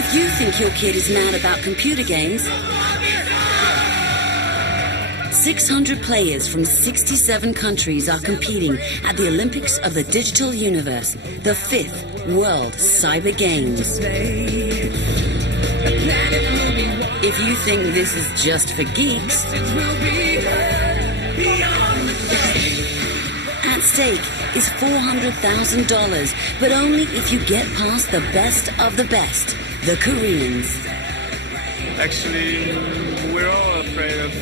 If you think your kid is mad about computer games, 600 players from 67 countries are competing at the Olympics of the Digital Universe, the 5th World Cyber Games. If you think this is just for geeks, at stake is $400,000, but only if you get past the best of the best, the Koreans. Actually, we're all afraid of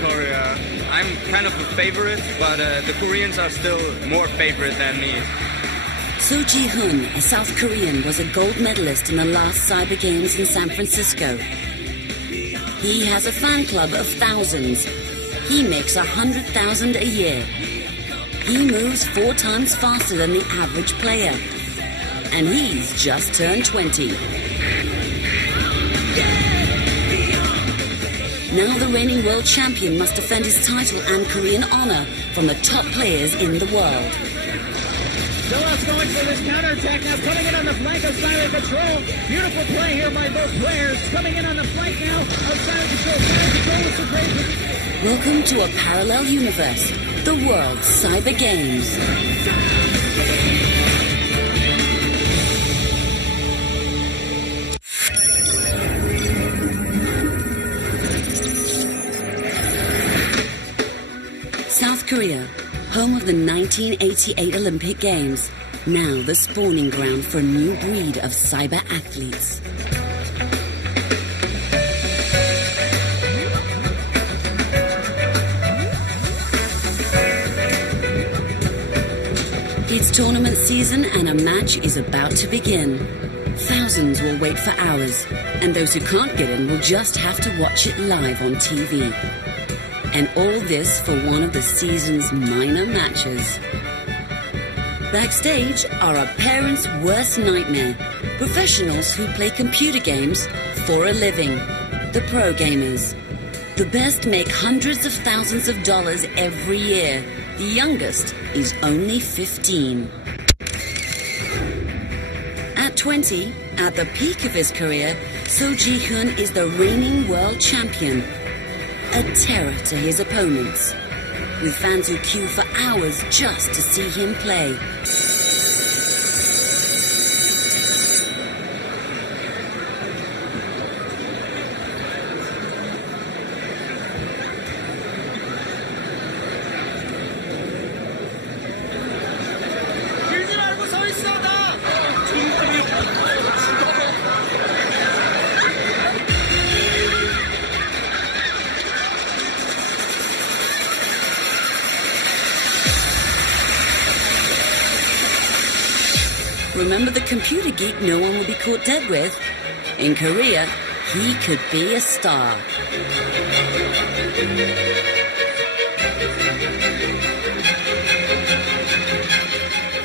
Korea. I'm kind of a favorite, but the Koreans are still more favorite than me. So Ji-hoon, a South Korean, was a gold medalist in the last Cyber Games in San Francisco. He has a fan club of thousands. He makes $100,000 a year. He moves 4 times faster than the average player. And he's just turned 20. Now the reigning world champion must defend his title and Korean honor from the top players in the world. Zelos going for this counterattack now, coming in on the flank of Silent Control. Beautiful play here by both players. Coming in on the flank now of Silent Control. Silent Control is the great. Welcome to a parallel universe, the World Cyber Games. South Korea, home of the 1988 Olympic Games, now the spawning ground for a new breed of cyber athletes. It's tournament season and a match is about to begin. Thousands will wait for hours, and those who can't get in will just have to watch it live on TV. And all this for one of the season's minor matches. Backstage are a parent's worst nightmare. Professionals who play computer games for a living. The pro gamers. The best make hundreds of thousands of dollars every year. The youngest is only 15. At 20, at the peak of his career, So Ji-hoon is the reigning world champion. A terror to his opponents, with fans who queue for hours just to see him play. Remember the computer geek no one will be caught dead with? In Korea, he could be a star.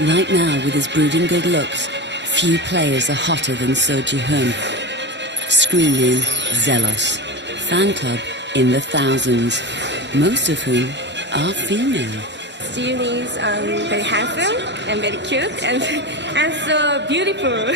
Right now, with his brooding good looks, few players are hotter than So Ji-hoon. Screen name, Zelos. Fan club in the thousands, most of whom are female. Ji-hoon is very handsome and very cute and so beautiful.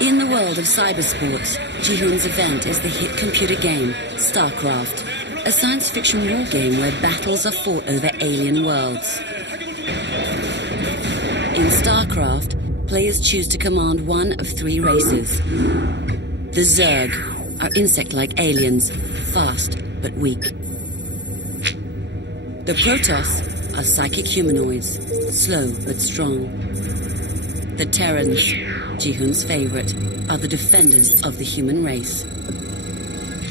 In the world of cybersports, Ji-hoon's event is the hit computer game, StarCraft, a science fiction war game where battles are fought over alien worlds. In StarCraft, players choose to command one of 3 races. The Zerg are insect-like aliens, fast but weak. The Protoss are psychic humanoids, slow but strong. The Terrans, Ji-hoon's favorite, are the defenders of the human race.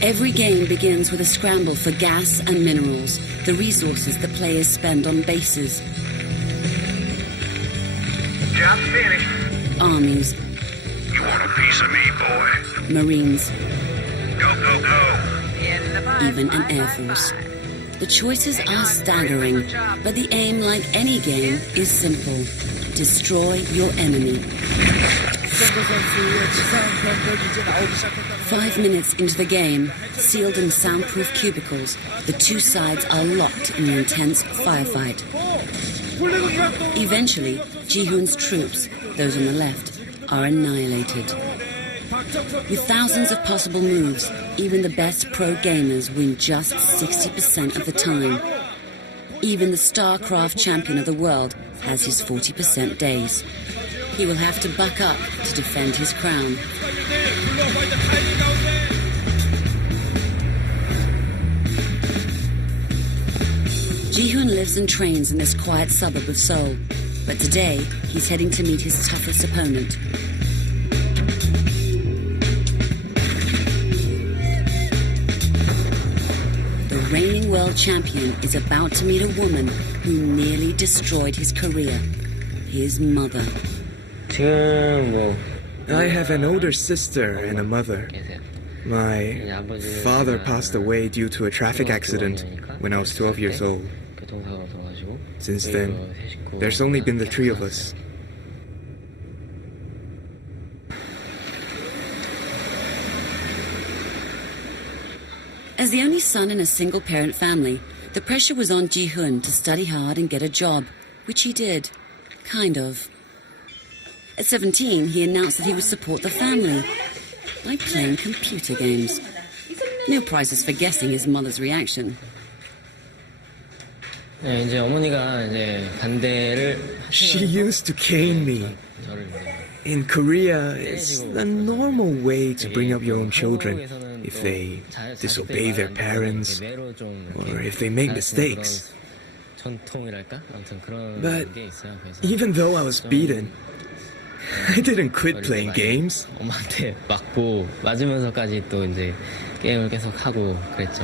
Every game begins with a scramble for gas and minerals, the resources the players spend on bases. Job finished. Armies. You want a piece of me, boy? Marines. Go, go, go. Even an air force. The choices are staggering, but the aim, like any game, is simple. Destroy your enemy. 5 minutes into the game, sealed in soundproof cubicles, the 2 sides are locked in an intense firefight. Eventually, Ji-hoon's troops, those on the left, are annihilated. With thousands of possible moves, even the best pro gamers win just 60% of the time. Even the StarCraft champion of the world has his 40% days. He will have to buck up to defend his crown. Ji-hoon lives and trains in this quiet suburb of Seoul, but today he's heading to meet his toughest opponent. The reigning world champion is about to meet a woman who nearly destroyed his career, his mother. I have an older sister and a mother. My father passed away due to a traffic accident when I was 12 years old. Since then, there's only been the three of us. As the only son in a single-parent family, the pressure was on Ji-hoon to study hard and get a job, which he did. Kind of. At 17, he announced that he would support the family by playing computer games. No prizes for guessing his mother's reaction. She used to cane me. In Korea, it's the normal way to bring up your own children if they disobey their parents or if they make mistakes. But even though I was beaten, I didn't quit playing games. 엄마한테 맞고 맞으면서까지 또 이제 게임을 계속 하고 그랬죠.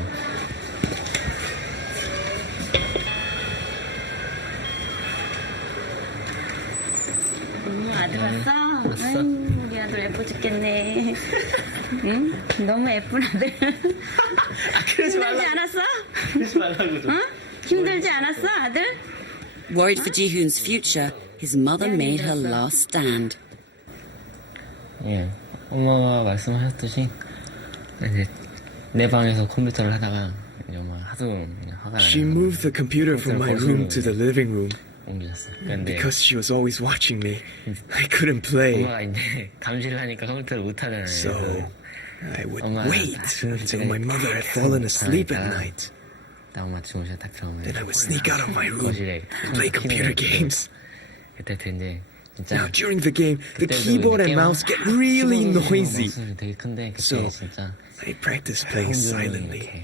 아들 왔어? 아유, 우리 아들 예뻐 죽겠네. 응? 너무 예쁜 아들. 힘들지 않았어? 그러지 말라고 좀. 응? 힘들지 않았어, 아들? Worried for Ji-hoon's future, his mother made her last stand. 예, 엄마가 말씀하셨듯이 이제 내 방에서 컴퓨터를 하다가 이제 엄마 하도 그냥 화가 나요. She moved the computer from my room to the living room. 옮겨졌어요. 근데 Because she was always watching me, I couldn't play. 엄마가 이제 감시를 하니까 컴퓨터를 못 하잖아요. So I would 엄마 wait until my mother had fallen asleep at night. 딱 엄마 주무셔 딱 들어오면 Then I would sneak out of my room 거실에 and play computer games. 그때 이제 Now, 진짜 during the game, the 그때도 keyboard and 게임 mouse get really noisy. 목소리 되게 큰데 그때 So, 진짜 I practice playing silently. 이렇게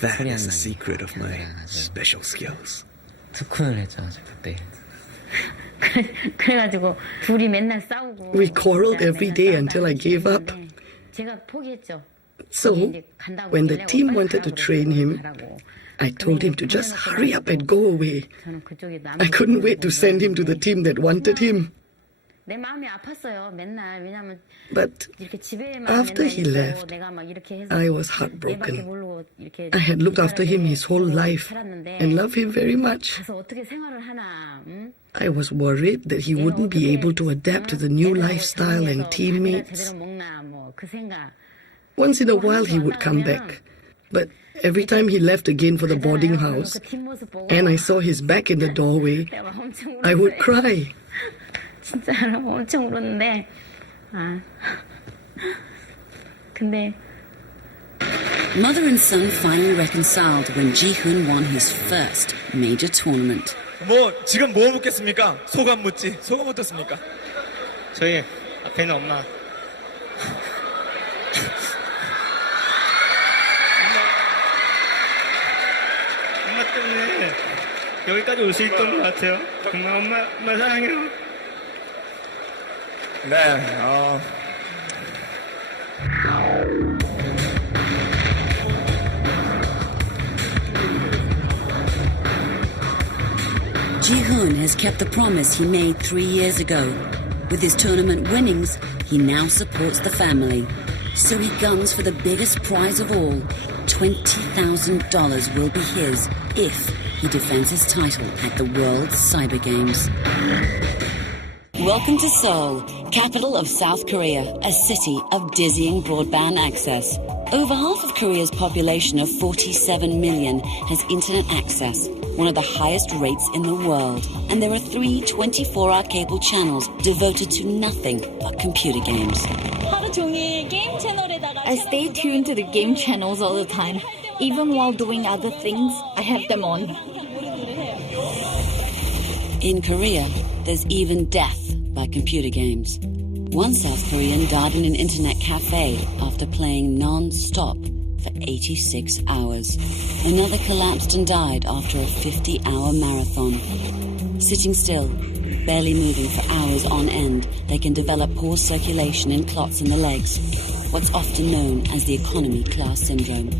That 소리 안 is the 나게 secret of my 하느라 아주 special skills. 특훈을 했죠 아주 그때. 그래가지고 둘이 맨날 싸우고. We quarreled every day until I gave up. 제가 포기했죠. So, when the team wanted to train him, I told him to just hurry up and go away. I couldn't wait to send him to the team that wanted him. 내 마음이 아팠어요. 맨날 왜냐면 But 이렇게 집에만 after 맨날 he 있고 left, 내가 막 이렇게 해서 I was 얘밖에 heartbroken. 모르고 이렇게 I had looked after him his whole life 살았는데 and loved him very much. 가서 어떻게 생활을 하나? 응? I was worried that he wouldn't be able to adapt to the new lifestyle and teammates. 제대로 먹나 뭐 그 생각. Once in a while he would come back. But every time he left again for the boarding house, 그 뒷모습 보고 and I saw his back in the doorway, 내가 엄청 I would 울었어요. cry. 진짜로 엄청 울었는데 근데 Mother and son finally reconciled when Ji-hoon won his first major tournament. 지금 뭐 묻겠습니까? 소감 묻지. 소감 어떻습니까? 저희 앞에 있는 엄마 엄마 때문에 여기까지 올 수 있던 것 같아요. 정말 엄마 사랑해요. 네, Ji-hoon has kept the promise he made 3 years ago. With his tournament winnings, he now supports the family. So he guns for the biggest prize of all. $20,000 will be his if he defends his title at the World Cyber Games. Welcome to Seoul, capital of South Korea, a city of dizzying broadband access. Over half of Korea's population of 47 million has internet access, one of the highest rates in the world. And there are 3 24-hour cable channels devoted to nothing but computer games. I stay tuned to the game channels all the time. Even while doing other things, I have them on. In Korea, there's even death by computer games. One South Korean died in an internet cafe after playing non-stop for 86 hours. Another collapsed and died after a 50-hour marathon. Sitting still, barely moving for hours on end, they can develop poor circulation and clots in the legs, what's often known as the economy class syndrome.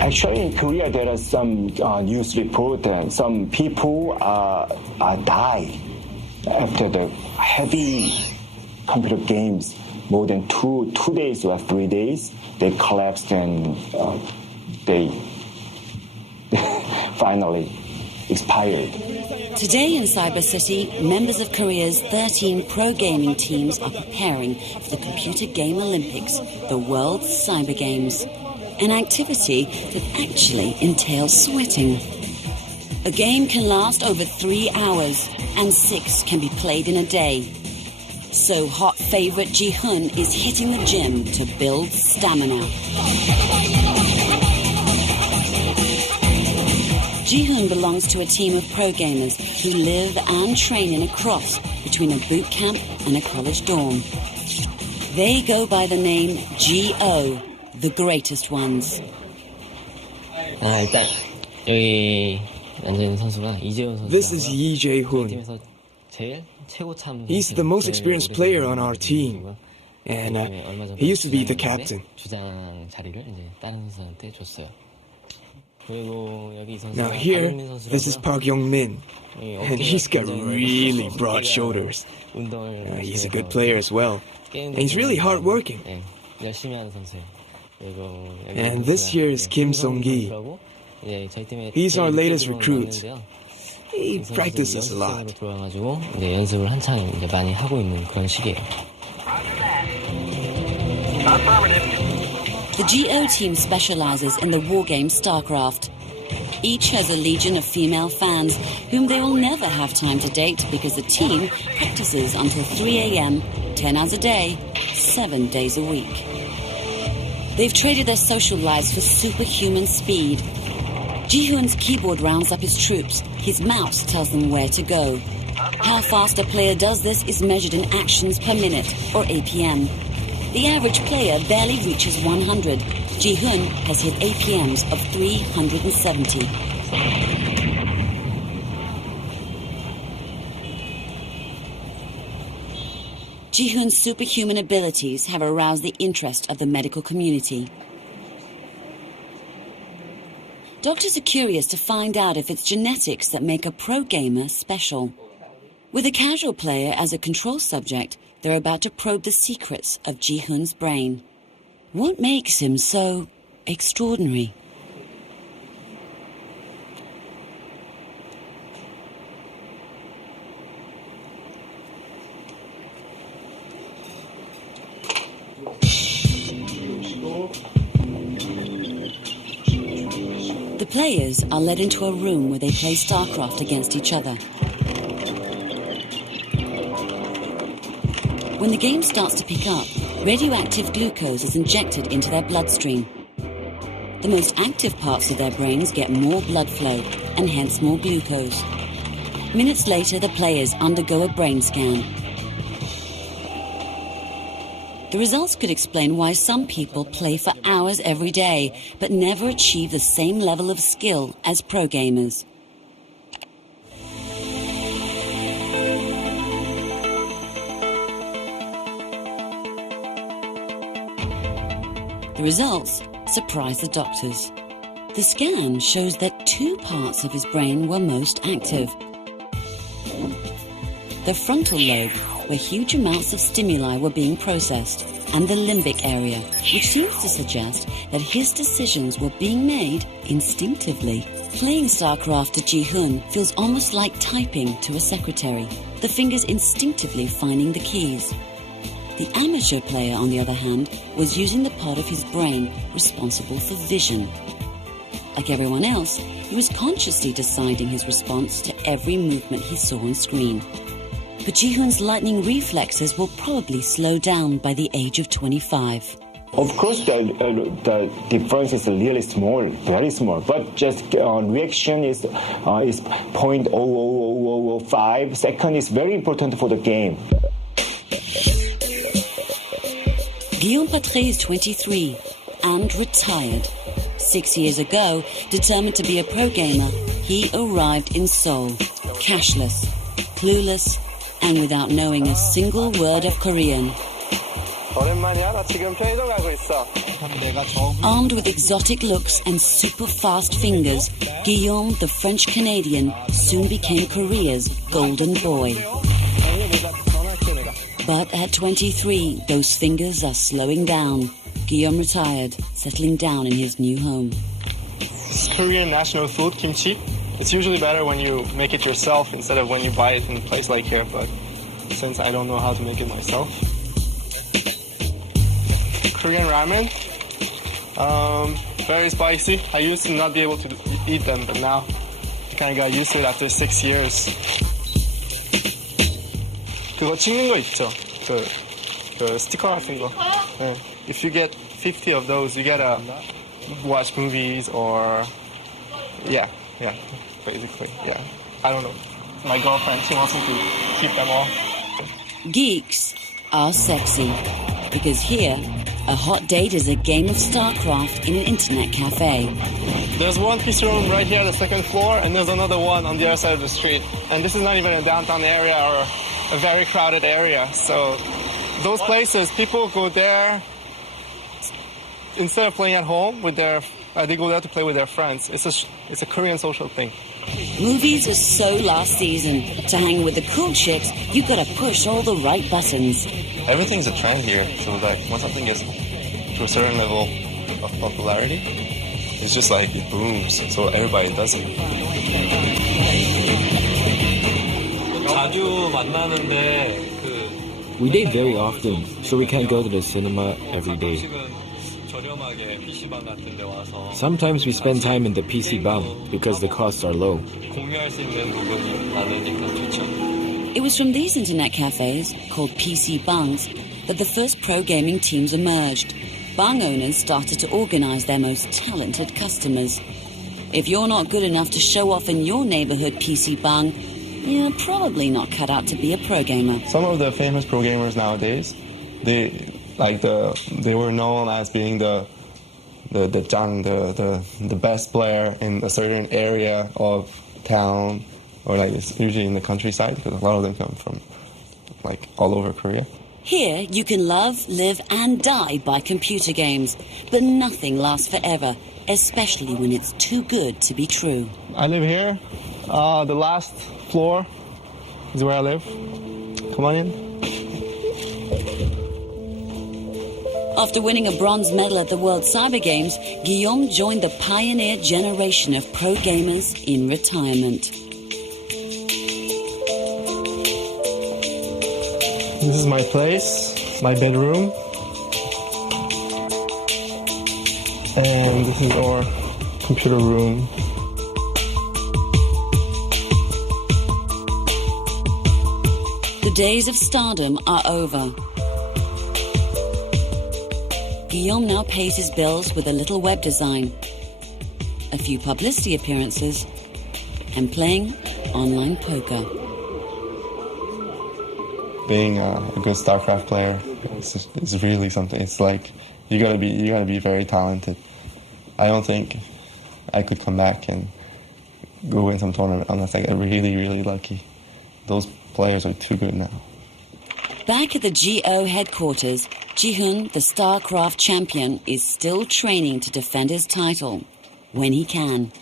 Actually, in Korea, there are some news report that some people die after the heavy computer games. More than two days or 3 days, they collapsed and they finally expired. Today in Cyber City, members of Korea's 13 pro gaming teams are preparing for the Computer Game Olympics, the world's cyber games. An activity that actually entails sweating. A game can last over 3 hours, and 6 can be played in a day. So hot favorite Ji-hoon is hitting the gym to build stamina. Ji-hoon belongs to a team of pro gamers who live and train in a cross between a boot camp and a college dorm. They go by the name G.O., the greatest ones. 일단 여기 앉아있는 선수가 이재호 선수. This is Lee Jae-hoon. He's the most experienced player on our team, and he used to be the captain. 주장 자리를 이제 다른 선수한테 줬어요. Now here, this is Park Young-min, and he's got really broad shoulders. He's a good player as well, and he's really hardworking. 열심히 하는 선수예요. And this here is Kim Song-gi. He's our latest recruit. He practices a lot. 들어와가지고 이제 연습을 한창 이제 많이 하고 있는 그런 시기예요. The GO team specializes in the wargame StarCraft. Each has a legion of female fans whom they will never have time to date because the team practices until 3 a.m., 10 hours a day, 7 days a week. They've traded their social lives for superhuman speed. Ji-hoon's keyboard rounds up his troops. His mouse tells them where to go. How fast a player does this is measured in actions per minute, or APM. The average player barely reaches 100. Ji-hoon has hit APMs of 370. Ji-hoon's superhuman abilities have aroused the interest of the medical community. Doctors are curious to find out if it's genetics that make a pro gamer special. With a casual player as a control subject, they're about to probe the secrets of Ji-hoon's brain. What makes him so extraordinary? The players are led into a room where they play StarCraft against each other. When the game starts to pick up, radioactive glucose is injected into their bloodstream. The most active parts of their brains get more blood flow and hence more glucose. Minutes later, the players undergo a brain scan. The results could explain why some people play for hours every day, but never achieve the same level of skill as pro gamers. The results surprised the doctors. The scan shows that 2 parts of his brain were most active. The frontal lobe, where huge amounts of stimuli were being processed, and the limbic area, which seems to suggest that his decisions were being made instinctively. Playing StarCraft to Ji-hoon feels almost like typing to a secretary, the fingers instinctively finding the keys. The amateur player, on the other hand, was using the part of his brain responsible for vision. Like everyone else, He was consciously deciding his response to every movement he saw on screen. But Ji-hoon's lightning reflexes will probably slow down by the age of 25. Of course, the difference is really small, very small. But just reaction is 0.00005 second is very important for the game. Guillaume Patry is 23 and retired. 6 years ago, determined to be a pro gamer, he arrived in Seoul, cashless, clueless, and without knowing a single word of Korean. Armed with exotic looks and super fast fingers, Guillaume, the French-Canadian, soon became Korea's golden boy. But at 23, those fingers are slowing down. Guillaume retired, settling down in his new home. It's Korean national food, kimchi. It's usually better when you make it yourself instead of when you buy it in a place like here, but since I don't know how to make it myself. Korean ramen, very spicy. I used to not be able to eat them, but now I kind of got used to it after 6 years. 그거 찍는 거 있죠? 그 스티커 같은 거. 네. If you get 50 of those, you gotta watch movies or yeah, basically, yeah. I don't know. My girlfriend, she wants me to keep them all. Geeks are sexy because here, a hot date is a game of StarCraft in an internet cafe. There's one piece room right here on the second floor, and there's another one on the other side of the street. And this is not even a downtown area or a very crowded area. So those places, people go there instead of playing at home with their, they go there to play with their friends. It's a Korean social thing. Movies are so last season. To hang with the cool chicks, you gotta push all the right buttons. Everything's a trend here, so like when something gets to a certain level of popularity, it's just like it booms, so everybody does it. We date very often, so we can't go to the cinema every day. Sometimes we spend time in the PC bang because the costs are low. It was from these internet cafes, called PC bangs, that the first pro gaming teams emerged. Bang owners started to organize their most talented customers. If you're not good enough to show off in your neighborhood PC bang, you're probably not cut out to be a pro gamer. Some of the famous pro gamers nowadays, they were known as being the best player in a certain area of town, or like it's usually in the countryside, because a lot of them come from like all over Korea. Here, you can love, live, and die by computer games, but nothing lasts forever, especially when it's too good to be true. I live here. The last floor is where I live. Come on in. After winning a bronze medal at the World Cyber Games, Guillaume joined the pioneer generation of pro gamers in retirement. This is my place, my bedroom. And this is our computer room. The days of stardom are over. Guillaume now pays his bills with a little web design, a few publicity appearances, and playing online poker. Being a good StarCraft player is really something. It's like you gotta be very talented. I don't think I could come back and go win some tournament unless I got really, really lucky. Those players are too good now. Back at the GO headquarters, Ji-hoon, the StarCraft champion, is still training to defend his title when he can.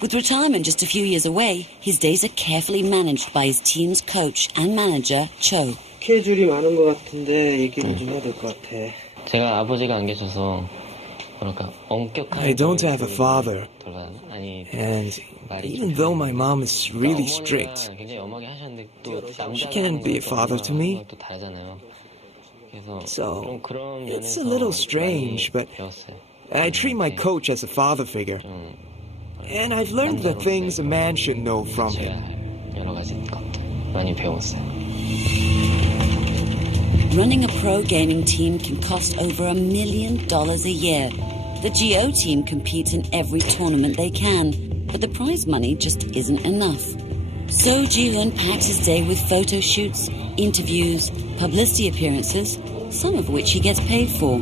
With retirement just a few years away, his days are carefully managed by his team's coach and manager, Cho. 스케줄이 많은 것 같은데 얘기를 좀 해야 될 것 같아. 제가 아버지가 안 계셔서 그러니까 엄격한. I don't have a father, and even though my mom is really strict, she can't be a father to me. So it's a little strange, but I treat my coach as a father figure. And I've learned the things a man should know from him. 여러 가지 것들 많이 배웠어요. Running a pro gaming team can cost over $1 million a year. The GO team competes in every tournament they can, but the prize money just isn't enough. So Ji-hoon packs his day with photo shoots, interviews, publicity appearances, some of which he gets paid for.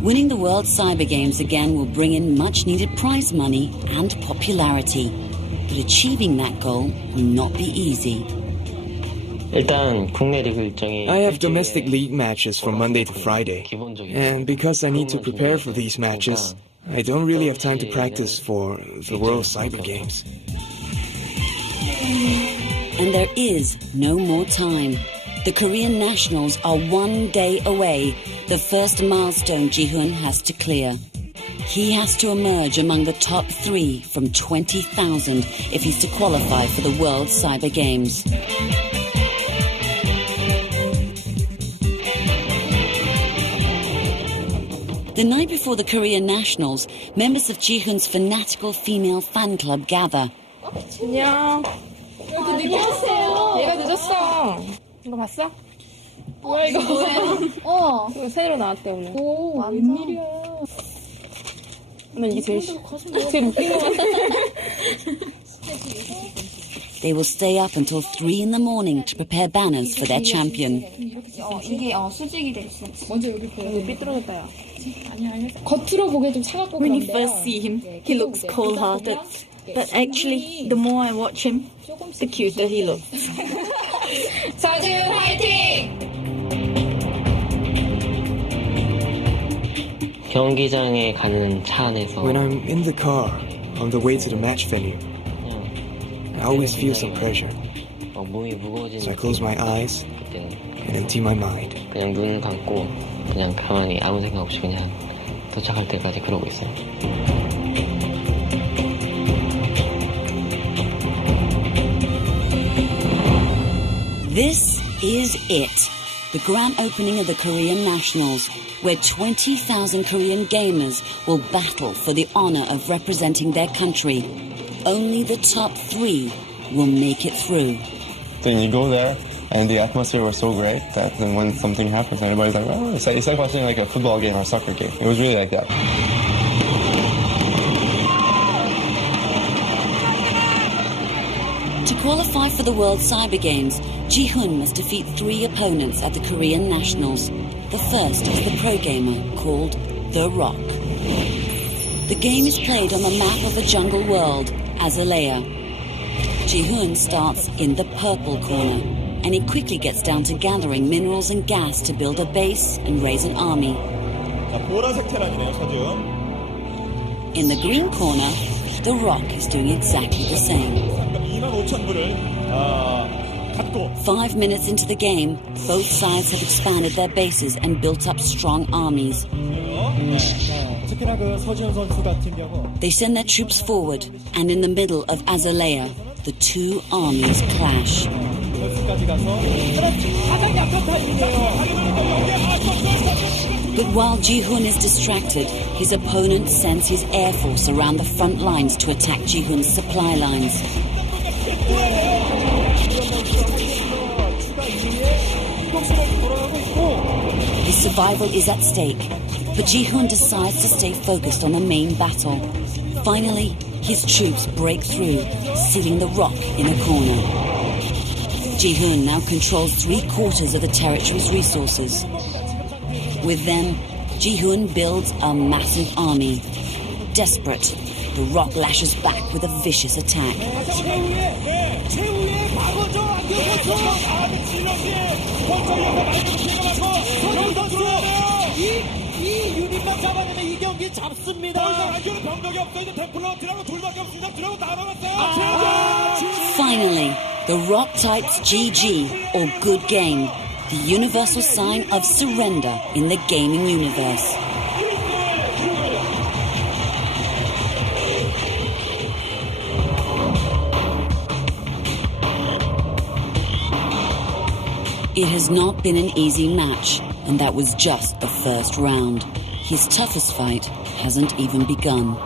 Winning the World Cyber Games again will bring in much-needed prize money and popularity. But achieving that goal will not be easy. 일단 국내 리그 일정이 I have domestic league matches from Monday to Friday. And because I need to prepare for these matches, I don't really have time to practice for the World Cyber Games. And there is no more time. The Korean nationals are 1 day away, the first milestone Ji-hoon has to clear. He has to emerge among the top 3 from 20,000 if he's to qualify for the World Cyber Games. The night before the Korean nationals, members of Ji-hoon's fanatical female fan club gather. 안녕. 얘가 늦었어. 이거 봤어? 뭐야 이거? 이거 새로 나왔대 오늘. 오, 웬일이야. 난 이게 제일 웃긴 것 같아. They will stay up until 3 in the morning to prepare banners for their champion. 이게 수직이 돼 있어. 먼저 이렇게 삐뚤어졌다 야. 겉으로 보기에 좀 차갑고 When you first see him, he looks cold-hearted. But actually, the more I watch him, the cuter he looks. 서준 화이팅! 경기장에 가는 차 안에서 When I'm in the car, on the way to the match venue, I always feel some pressure. 몸이 무거워지는 So I close my eyes and empty my mind. 그냥 눈 감고 그냥 가만히 아무 생각 없이 그냥 도착할 때까지 그러고 있어요. This is it, the grand opening of the Korean Nationals, where 20,000 Korean gamers will battle for the honor of representing their country. Only the top 3 will make it through. Then you go there, and the atmosphere was so great that then when something happens, everybody's like, oh, it's like watching like a football game or a soccer game. It was really like that. To qualify for the World Cyber Games, Ji-hoon must defeat 3 opponents at the Korean Nationals. The first is the pro gamer called The Rock. The game is played on the map of a jungle world, Azalea. Ji-hoon starts in the purple corner, and he quickly gets down to gathering minerals and gas to build a base and raise an army. In the green corner, The Rock is doing exactly the same. 5 minutes into the game, both sides have expanded their bases and built up strong armies. They send their troops forward, and in the middle of Azalea, the 2 armies clash. But while Ji-hoon is distracted, his opponent sends his air force around the front lines to attack Ji-hoon's supply lines. His survival is at stake, but Ji-hoon decides to stay focused on the main battle. Finally, his troops break through, sealing the Rock in a corner. Ji-hoon now controls 3/4 of the territory's resources. With them, Ji-hoon builds a massive army. Desperate, the Rock lashes back with a vicious attack. Finally, the Rock types GG, or good game, the universal sign of surrender in the gaming universe. It has not been an easy match, and that was just the first round. His toughest fight hasn't even begun.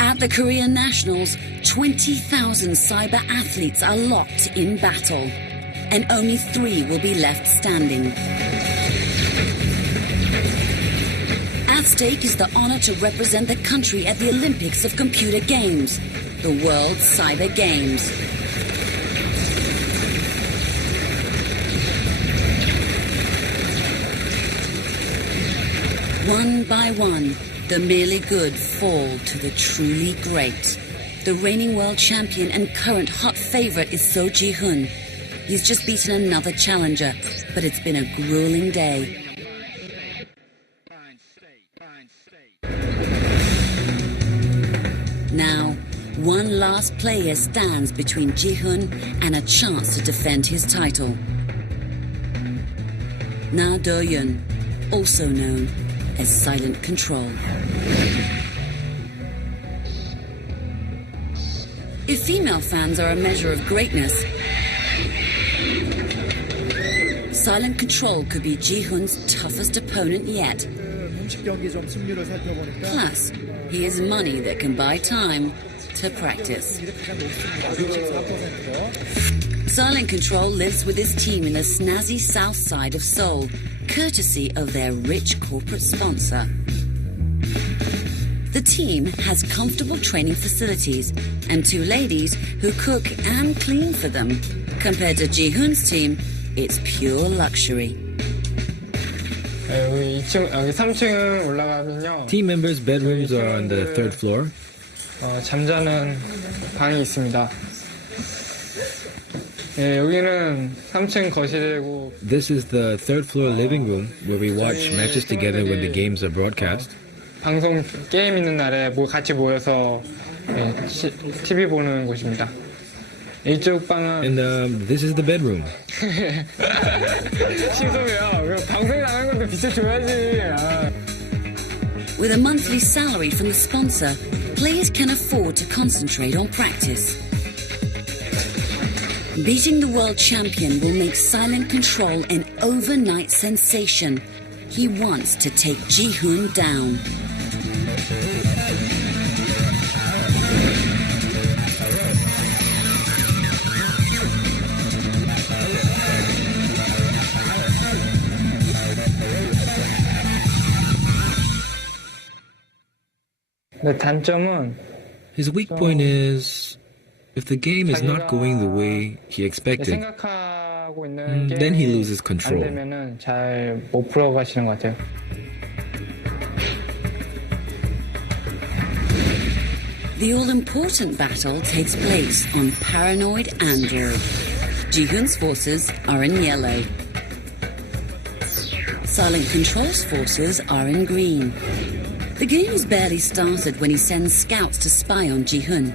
At the Korean Nationals, 20,000 cyber athletes are locked in battle, and only 3 will be left standing. At stake is the honor to represent the country at the Olympics of Computer Games, the World Cyber Games. One by one, the merely good fall to the truly great. The reigning world champion and current hot favorite is So Ji-hoon. He's just beaten another challenger, but it's been a grueling day. Now, one last player stands between Ji-hoon and a chance to defend his title. Na Do-yeon, also known as Silent Control. If female fans are a measure of greatness, Silent Control could be Ji-hoon's toughest opponent yet. Plus, he has money that can buy time to practice. Silent Control lives with his team in the snazzy south side of Seoul, courtesy of their rich corporate sponsor. The team has comfortable training facilities and 2 ladies who cook and clean for them. Compared to Ji-hoon's team, it's pure luxury. 여기 3층 올라가면요. Team members' bedrooms are on the 3rd floor. 잠자는 방이 있습니다. 여기는 3층 거실이고. This is the 3rd floor living room where we watch matches together when the games are broadcast. 방송 게임 있는 날에 같이 모여서 TV 보는 곳입니다. 이쪽 방은 And this is the bedroom. 신소해요. 방송 나가는 건데 비춰줘야지. With a monthly salary from the sponsor, players can afford to concentrate on practice. Beating the world champion will make Silent Control an overnight sensation. He wants to take Ji-hoon down. 단점은 His weak point is if the game is not going the way he expected, 생각하고 있는 then he loses 안 control. 되면은 잘 못 풀어가시는 것 같아요. The all-important battle takes place on Paranoid Android. Ji-hoon's forces are in yellow. Silent Control's forces are in green. The game has barely started when he sends scouts to spy on Ji-hoon.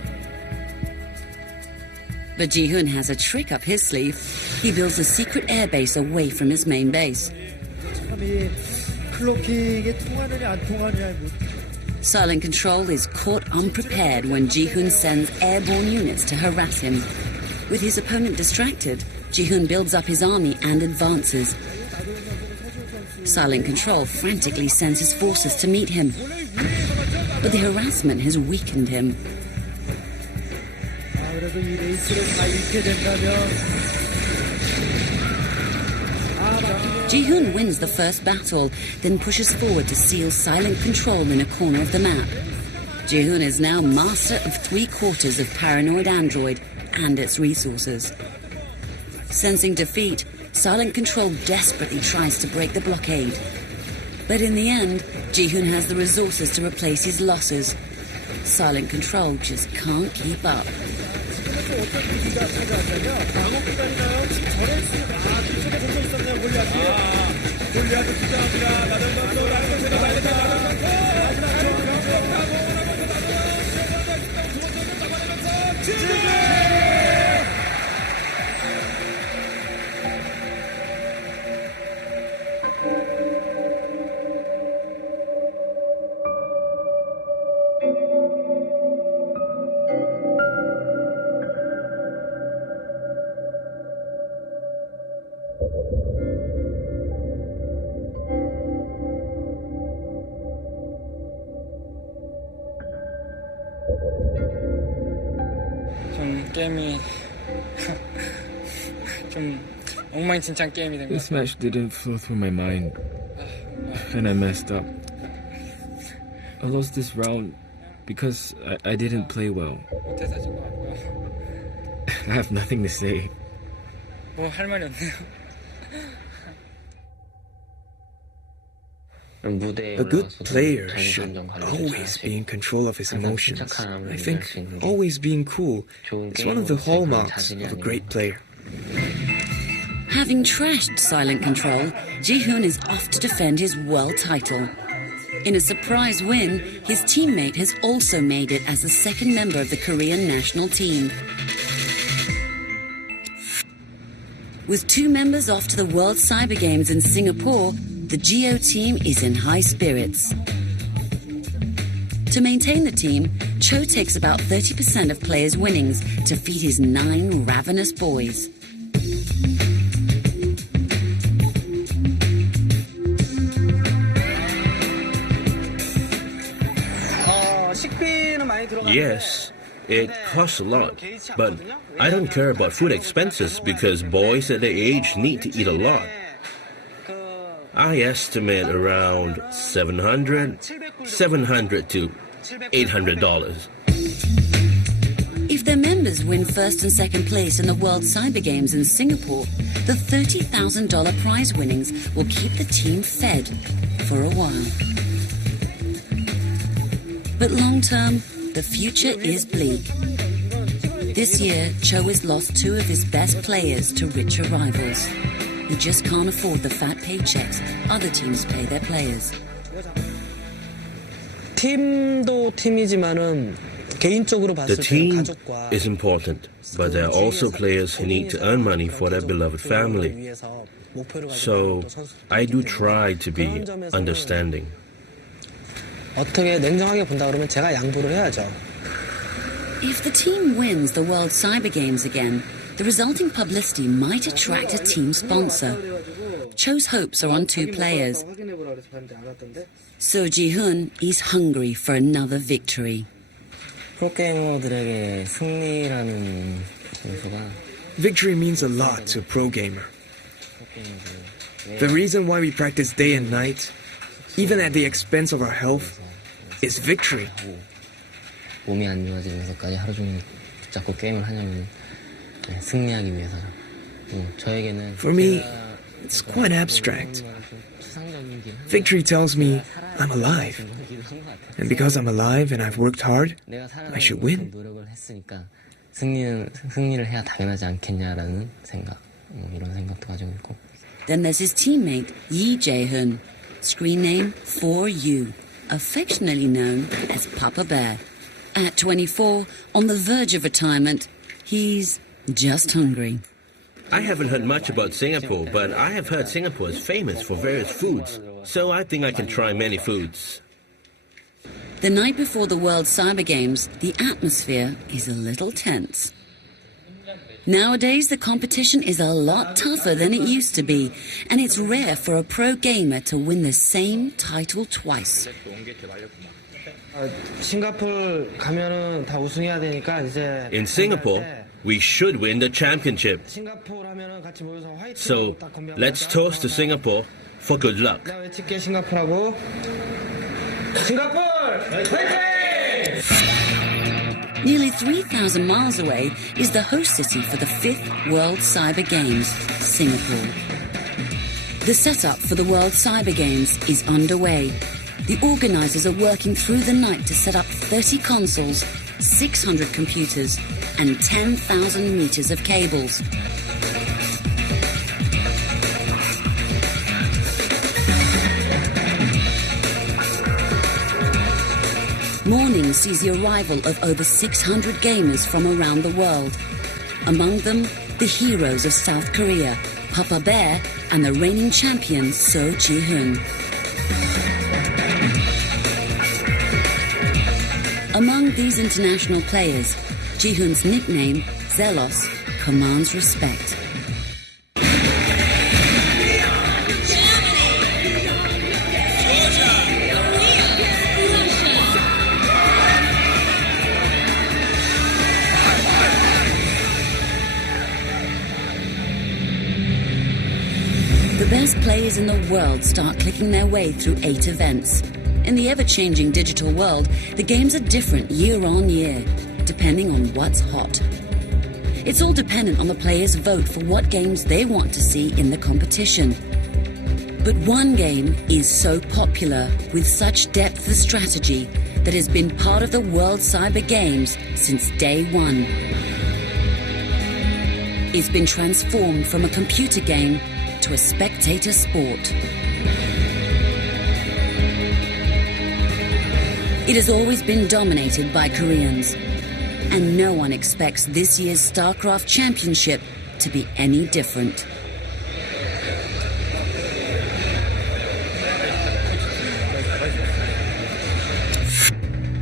But Ji-hoon has a trick up his sleeve. He builds a secret airbase away from his main base. Silent Control is caught unprepared when Ji-hoon sends airborne units to harass him. With his opponent distracted, Ji-hoon builds up his army and advances. Silent Control frantically sends his forces to meet him. But the harassment has weakened him. Ji-hoon wins the first battle, then pushes forward to seal Silent Control in a corner of the map. Ji-hoon is now master of 3/4 of Paranoid Android and its resources. Sensing defeat, Silent Control desperately tries to break the blockade. But in the end, Ji-hoon has the resources to replace his losses. Silent Control just can't keep up. 좀 게임이 좀 엉망진창 게임이 된 것 This 같아요. match didn't flow through my mind, and I messed up. I lost this round because I didn't play well. 못해서 진 것 같고요. I have nothing to say. 뭐 할 말이 없네요. A good player should always be in control of his emotions. I think always being cool is one of the hallmarks of a great player. Having trashed Silent Control, Ji-hoon is off to defend his world title. In a surprise win, his teammate has also made it as the second member of the Korean national team. With two members off to the World Cyber Games in Singapore, the Geo team is in high spirits. To maintain the team, Cho takes about 30% of players' winnings to feed his 9 ravenous boys. Yes, it costs a lot, but I don't care about food expenses because boys at their age need to eat a lot. I estimate around $700 to $800. If their members win first and second place in the World Cyber Games in Singapore, the $30,000 prize winnings will keep the team fed for a while. But long term, the future is bleak. This year, Cho has lost 2 of his best players to richer rivals. He just can't afford the fat paychecks other teams pay their players. 팀도 팀이지만은 개인적으로 The 봤을 때 team 가족과 is important, but there are also players who need to earn money for their beloved family. So I do try to be understanding. 어떻게 냉정하게 본다 그러면 제가 양보를 해야죠. If the team wins the World Cyber Games again, the resulting publicity might attract a team sponsor. Cho's hopes are on 2 players. So Ji-hoon is hungry for another victory. 프로게이머들에게 승리라는 요소가 Victory means a lot to a pro gamer. The reason why we practice day and night, even at the expense of our health, is victory. 몸이 안 좋아지면서까지 하루 종일 붙잡고 게임을 하냐면 승리하기 위해서죠. 저에게는 For me, it's quite abstract. Victory tells me I'm alive. And because I'm alive and I've worked hard, I should win. 노력을 했으니까 승리를 해야 당연하지 않겠냐라는 생각, 이런 생각도 가지고 있고. Then there's his teammate, Yi Jae-hoon, screen name 4U, affectionately known as Papa Bear. At 24, on the verge of retirement, he's just hungry. I haven't heard much about Singapore, but I have heard Singapore is famous for various foods, so I think I can try many foods. The night before the World Cyber Games, the atmosphere is a little tense. Nowadays, the competition is a lot tougher than it used to be, and it's rare for a pro gamer to win the same title twice. 싱가포르 가면은 다 우승해야 되니까 이제 In Singapore, we should win the championship. 싱가포르 하면은 같이 모여서 화이팅. So let's toast to Singapore for good luck. 외칠게 싱가포르하고 싱가포르 화이팅! Nearly 3,000 miles away is the host city for the 5th World Cyber Games, Singapore. The setup for the World Cyber Games is underway. The organizers are working through the night to set up 30 consoles, 600 computers, and 10,000 meters of cables. Morning sees the arrival of over 600 gamers from around the world. Among them, the heroes of South Korea, Papa Bear, and the reigning champion, So Ji-hoon. Among these international players, Ji-hoon's nickname, Zelos, commands respect. players in the world start clicking their way through 8 events. In the ever-changing digital world, the games are different year on year, depending on what's hot. It's all dependent on the players' vote for what games they want to see in the competition. But one game is so popular, with such depth of strategy, that has been part of the World Cyber Games since day one. It's been transformed from a computer game to a spectator sport. It has always been dominated by Koreans, and no one expects this year's StarCraft Championship to be any different.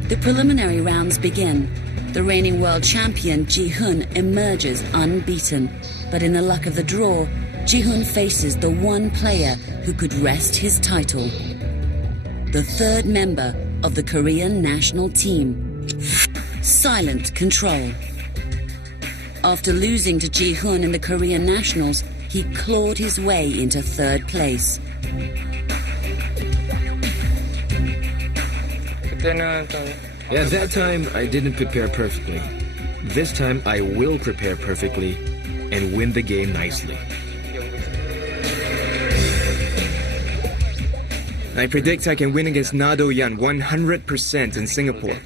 The preliminary rounds begin. The reigning world champion Ji-hoon emerges unbeaten, but in the luck of the draw, Ji-hoon faces the one player who could wrest his title. The third member of the Korean national team, Silent Control. After losing to Ji-hoon in the Korean nationals, he clawed his way into third place. At that time, I didn't prepare perfectly. This time, I will prepare perfectly and win the game nicely. I predict I can win against Nado Yan 100% in Singapore.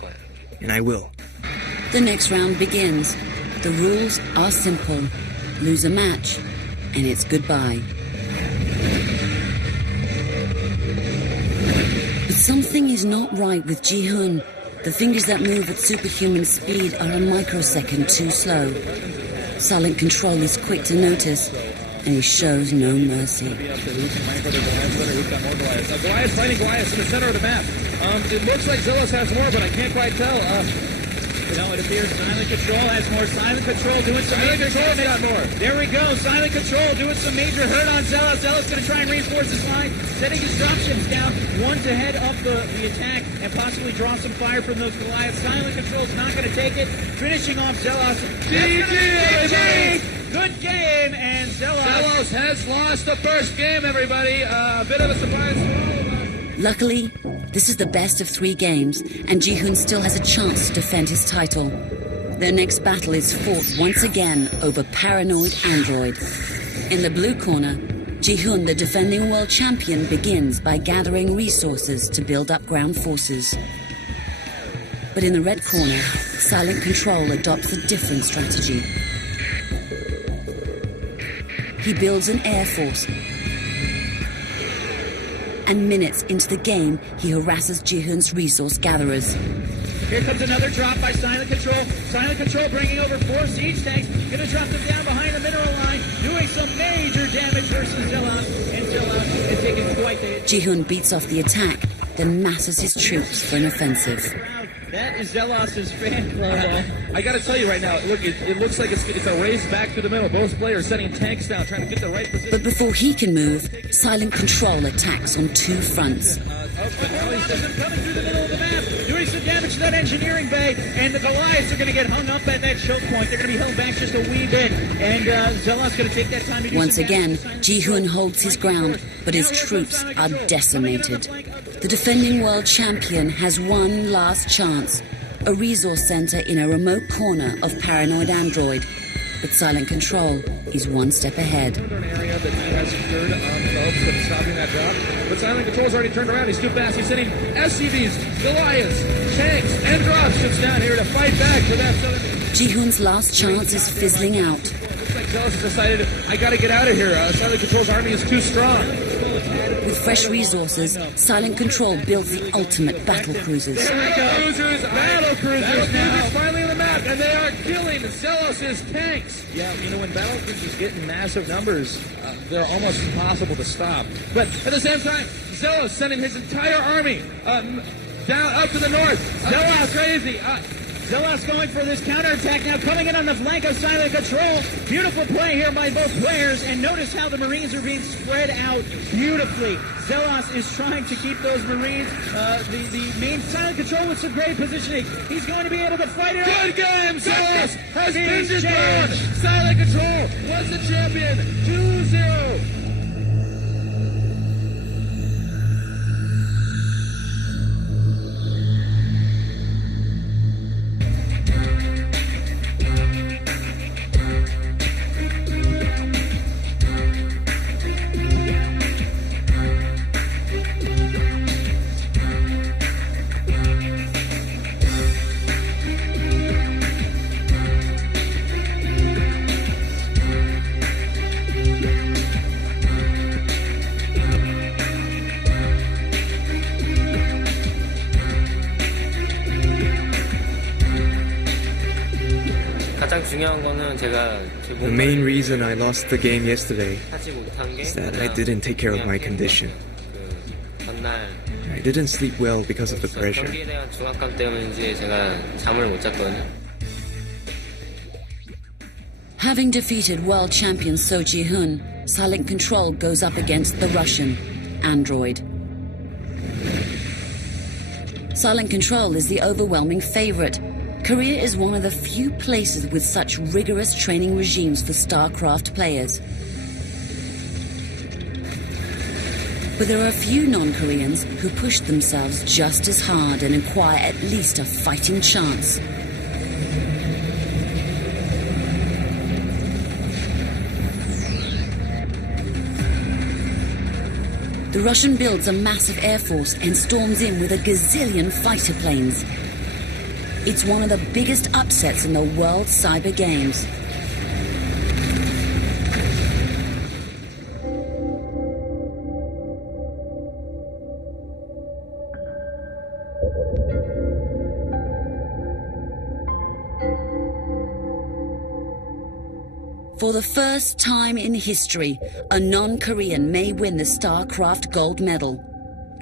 And I will. The next round begins. The rules are simple. Lose a match, and it's goodbye. But something is not right with Ji-hoon. The fingers that move at superhuman speed are a microsecond too slow. Silent Control is quick to notice, and he shows no mercy. Goliath fighting Goliath in the center of the map. It looks like Zealous has more, but I can't quite tell. It appears Silent Control has more. Silent Control doing some major hurt. More. There we go. Silent Control doing some major hurt on Zealous. Zealous going to try and reinforce his line, setting his dropships down. One to head up the attack and possibly draw some fire from those Goliaths. Silent Control's not going to take it. Finishing off Zealous. GG! Good game, and Zealous has lost the first game, everybody. A bit of a surprise for all of us. Luckily, this is the best of 3 games, and Ji-hoon still has a chance to defend his title. Their next battle is fought once again over Paranoid Android. In the blue corner, Ji-hoon, the defending world champion, begins by gathering resources to build up ground forces. But in the red corner, Silent Control adopts a different strategy. He builds an air force, and minutes into the game, he harasses Ji-hoon's resource gatherers. Here comes another drop by Silent Control. Silent Control bringing over 4 siege tanks. Gonna drop them down behind the mineral line, doing some major damage versus Zealous. And Zealous is taking quite the hit. Ji-hoon beats off the attack, then masses his troops for an offensive. That is Zealous' fan club. I gotta tell you right now, look, it looks like it's a race back through the middle. Both players setting tanks down, trying to get the right position. But before he can move, Silent Control attacks on 2 fronts. Coming through the middle of the map, doing some damage to that engineering bay, and the Goliaths are going to get hung up at that choke point. They're going to be held back just a wee bit, and Zealous going to take that time to do Once some again, damage. Ji-hoon holds his ground, but his troops are decimated. The defending world champion has one last chance, a resource center in a remote corner of Paranoid Android. But Silent Control is one step ahead. Area that he has secured developed from stopping that drop. But Silent Control's already turned around. He's too fast. He's sending SCVs, Goliaths, tanks, and dropships down here to fight back for that Southern. Ji-hoon's last chance is fizzling out. Looks like Zealous has decided, I gotta get out of here. Silent Control's army is too strong. With fresh resources, Silent Control builds the ultimate battle cruisers. Battle cruisers now. Finally on the map, and they are killing Zealous' tanks. Yeah, when battle cruisers get in massive numbers, they're almost impossible to stop. But at the same time, Zealous sending his entire army down up to the north. Zealous crazy. Zealous going for this counterattack now, coming in on the flank of Silent Control. Beautiful play here by both players, and notice how the Marines are being spread out beautifully. Zealous is trying to keep those Marines, the main Silent Control with some great positioning. He's going to be able to fight it out. Good game! Zealous has been dethroned. Silent Control was the champion. 2-0. The main reason I lost the game yesterday is that I didn't take care of my condition. I didn't sleep well because of the pressure. Having defeated world champion So Ji-hoon, Silent Control goes up against the Russian, Android. Silent Control is the overwhelming favorite. Korea is one of the few places with such rigorous training regimes for StarCraft players. But there are a few non-Koreans who push themselves just as hard and acquire at least a fighting chance. The Russian builds a massive air force and storms in with a gazillion fighter planes. It's one of the biggest upsets in the World Cyber Games. For the first time in history, a non-Korean may win the StarCraft gold medal.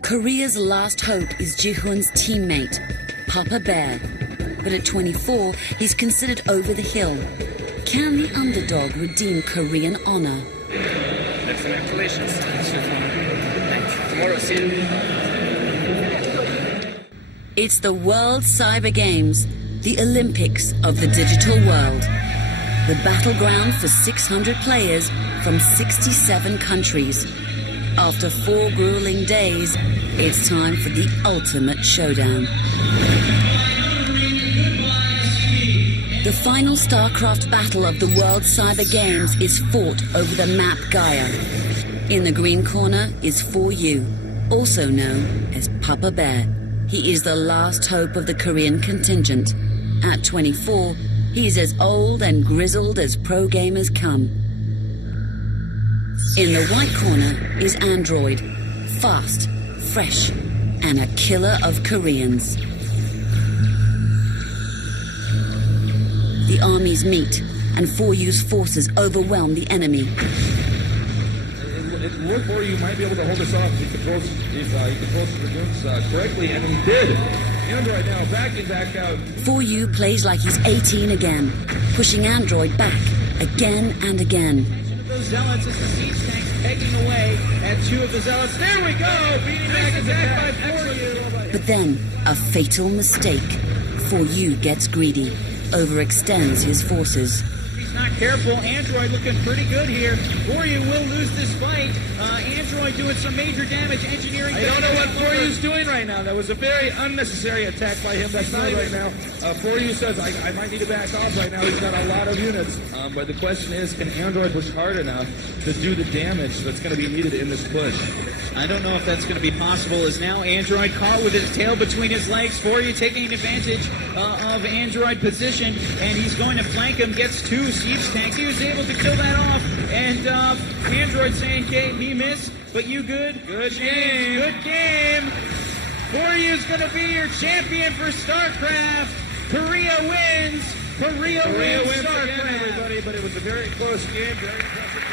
Korea's last hope is Ji-hoon's teammate, Papa Bear. But at 24, he's considered over the hill. Can the underdog redeem Korean honor? Congratulations. Tomorrow, see you. It's the World Cyber Games, the Olympics of the digital world. The battleground for 600 players from 67 countries. After 4 grueling days, it's time for the ultimate showdown. The final StarCraft battle of the World Cyber Games is fought over the map Gaia. In the green corner is 4U, also known as Papa Bear. He is the last hope of the Korean contingent. At 24, he's as old and grizzled as pro gamers come. In the white corner is Android, fast, fresh, and a killer of Koreans. The armies meet, and 4U's forces overwhelm the enemy. It looked for you might be able to hold us off. He controls the moves correctly, and he did. Android now backing back out. 4U plays like he's 18 again, pushing Android back again and again. Those zealots as the siege tanks pegging away at 2 of the zealots. There we go! Beating back attack by 4U. But then, a fatal mistake. 4U gets greedy, overextends his forces. He's not careful. Android looking pretty good here. 4U will lose this fight. Android doing some major damage. Engineering. I don't know what 4U's doing right now. That was a very unnecessary attack by him. That's not right now. 4U says, I might need to back off right now. He's got a lot of units. But the question is, can Android push hard enough to do the damage that's going to be needed in this push? I don't know if that's going to be possible, as now Android caught with his tail between his legs. 4U taking advantage of Android position, and he's going to flank him, gets 2 siege tanks. He was able to kill that off, and Android saying, okay, me miss, but you good? Good game. Good game. 4U's going to be your champion for StarCraft. Korea wins. Korea wins StarCraft. Again, everybody, but it was a very close game, very impressive.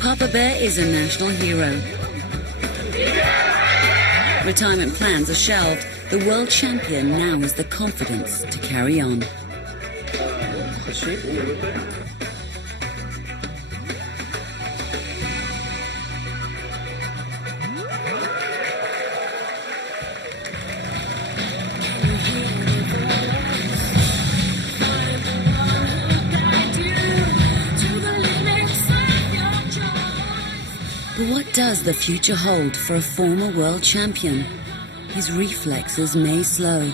Papa Bear is a national hero. Retirement plans are shelved. The world champion now has the confidence to carry on. does the future hold for a former world champion? His reflexes may slow,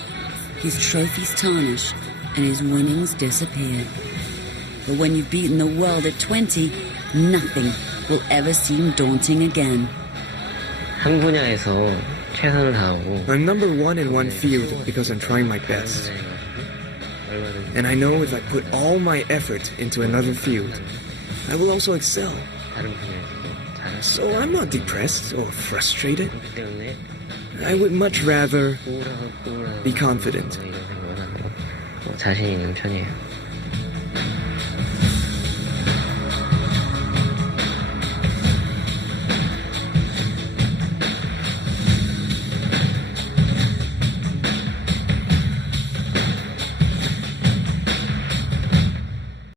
his trophies tarnish, and his winnings disappear. But when you've beaten the world at 20, nothing will ever seem daunting again. 한 분야에서 최선을 다하고 I'm number one in one field because I'm trying my best. And I know if I put all my effort into another field, I will also excel. So I'm not depressed or frustrated. I would much rather be confident. 자신 있는 편이에요.